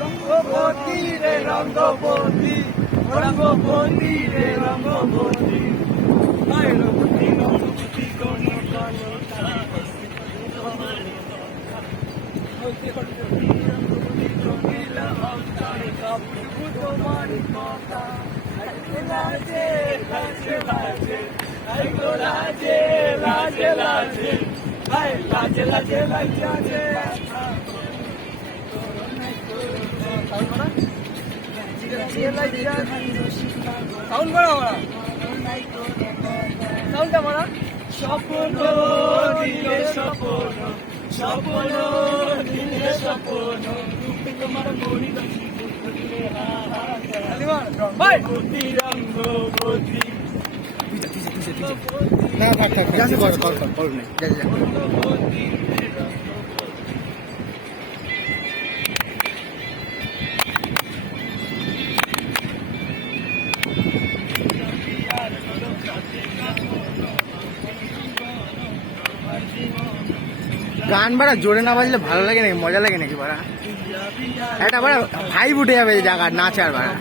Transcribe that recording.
রঙ্গবতী রে রঙ্গবতী, রঙ্গবতী রে রঙ্গবতী, রঙ্গবতী রঙ্গবতী কোন কালতা রঙিলা অন্তরে কাপুর তোমার কথা লাজে লাজে লাজে আই গো লাজে লাজে লাজে আই লাজে লাজে লাজে সাউন্ড বাড়া সাউন্ডটা বাড়া স্বপ্ন দিলে স্বপ্ন স্বপ্ন দিলে স্বপ্ন তোমার মনি রঙ্গবতী রঙ্গবতী না থাক থাক কর নেই গান বাড়া জোরে না বাজলে ভালো লাগে নাকি, মজা লাগে নাকি বাড়া? একটা বাড়া ভাইব উঠে যাবে জায়গা নাচার বাড়া।